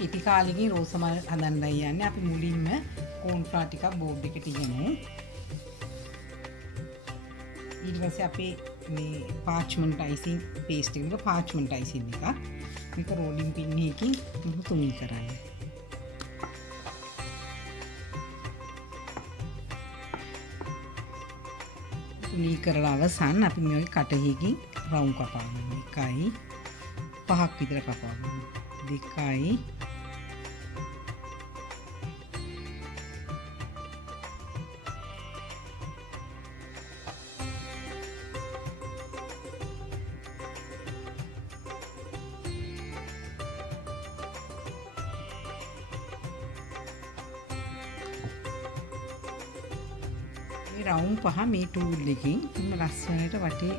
කෙටි කාලෙකින් රෝස මල් හදන්නයි යන්නේ. අපි මුලින්ම කෝන් ෆ්ලවර් ටිකක් බෝඩ් එකට ඉගෙනමු. ඊට පස්සේ අපි මේ පාච්මන්ට් අයිසින් පේස්ට් එකක පාච්මන්ට් අයිසින් එකක් මේක රෝලින් පින් එකකින් තුනී කරන්න. තුනී කරලා අවසන් අපි මේ වගේ කටහකින් රවුම් කපා ගන්න. 1යි 5ක් විතර කපා ගන්න. 2යි රවුම් 5 මේ ටූල් එකකින් මම ලස්සනට වටේ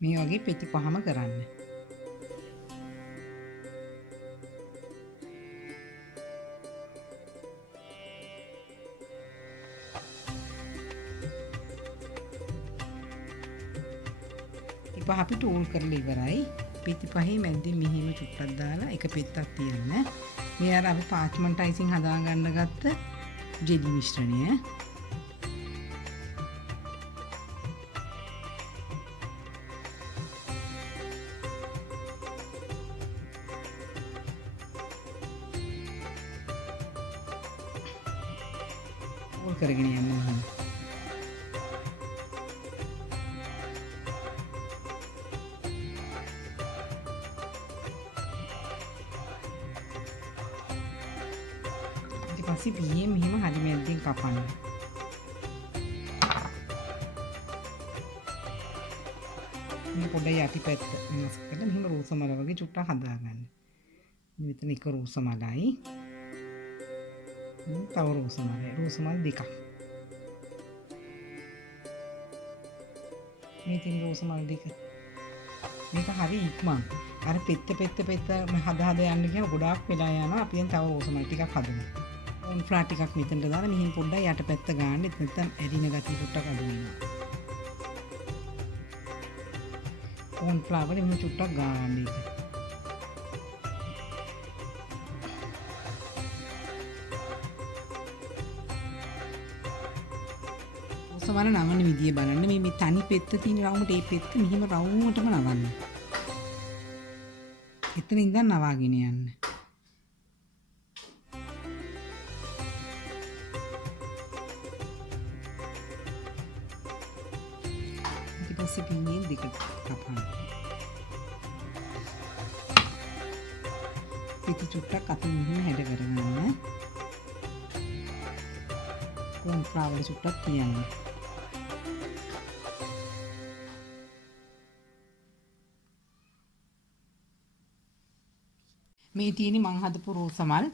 මේ වගේ පෙති පහම කරන්න. ඉතින් අපි ටූල් කරලා ඉවරයි. පෙති පහේ මැද්දේ මෙහිම චුට්ටක් දාලා එක පෙත්තක් තියන්න. මේ අර අපි පාච්මන්ට් අයිසින් හදා ගන්න ගත්ත ජෙලි මිශ්‍රණය කරගෙන යන්න ඕන. ඊට පස්සේ බියෙන් මෙහෙම හරි මැද්දෙන් කපන්න. මේ පොඩ යටිපැත්ත වෙනස් කරලා මෙහෙම රෝස මල වගේ චුට්ටක් හදාගන්න. මෙතන එක රෝස මලයි. තව රෝස මල් දෙකක්. මේ තියෙන රෝස මල් දෙක. මේක හරි ඉක්මන්. අර පෙත්ත හදා යන්න ගියාම ගොඩාක් වෙලා යනවා. අපි දැන් තව රෝස මල් ටිකක් හදමු. කෝන් ෆ්ලවර් ටිකක් මෙතනට දාලා මෙහින් පොඩ්ඩක් යටපැත්ත ගන්න. නැත්නම් ඇරින ගතිය චුට්ටක් අඩු වෙනවා. කෝන් ෆ්ලවර් මෙහෙම චුට්ටක් ගන්න එක. සමහර නවන විදිය බලන්න. මේ තනි පෙත්ත තියෙන රවුමට ඒ පෙත්ත මෙහිම රවුමටම නවන්න. එතන ඉඳන් නවාගෙන යන්න. ඊට පස්සේ පින්නෙන් දෙක කපන්න. පිටි චුට්ටක් අතින් මෙහෙම හැඩ කරගන්න. කෝන් ෆ්ලවර් චුට්ටක් තියන්න. මේ තියෙන්නේ මං හදපු රෝස මල්.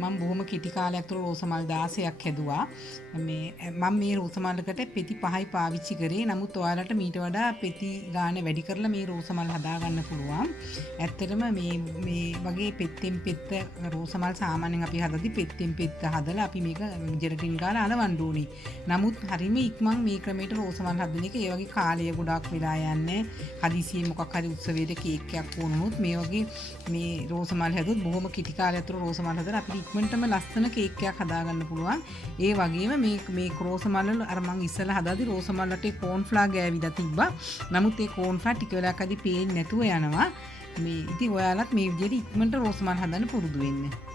මම බොහොම කෙටි කාලයක් තුළ රෝස මල් 16ක් හැදුවා. මම මේ රෝස මල්ලකට පෙති 5යි පාවිච්චි කරේ. නමුත් ඔයාලට මීට වඩා පෙති ගාන වැඩි කරලා මේ රෝස මල් හදා ගන්න පුළුවන්. ඇත්තටම මේ වගේ පෙත්තෙන් පෙත්ත රෝස මල් සාමාන්‍යයෙන් අපි හදද්දි පෙත්තෙන් පෙත්ත හදලා අපි මේක ජෙලටින් ගාලා අලවන්න ඕනේ. නමුත් හරියම ඉක්මන් මේ ක්‍රමයට රෝස මල් හදන එක ඒ වගේ කාලය ගොඩාක් වෙලා යන්නේ. හදිසියෙ මොකක් හරි උත්සවයකට කේක් එකක් වුණොත් මේ වගේ මේ රෝස මල් හැදුවොත් බොහොම කෙටි කාලයක් තුළ රෝස මල් හදලා අපිට ඉක්මනටම ලස්සන කේක් එකක් හදා ගන්න පුළුවන්. ඒ වගේම මේ රෝස මල් වල අර මං ඉස්සෙල්ලා හදාදී රෝස මල් වලට කෝන් ෆ්ලවර් ගෑවිලා තිබ්බා. නමුත් ඒ කෝන් ෆ්ලවර් ටික වෙලාවකදී පේන්නේ නැතුව යනවා. ඉතින් ඔයාලත් මේ විදිහට ඉක්මනට රෝස මල් හදන්න පුරුදු වෙන්න.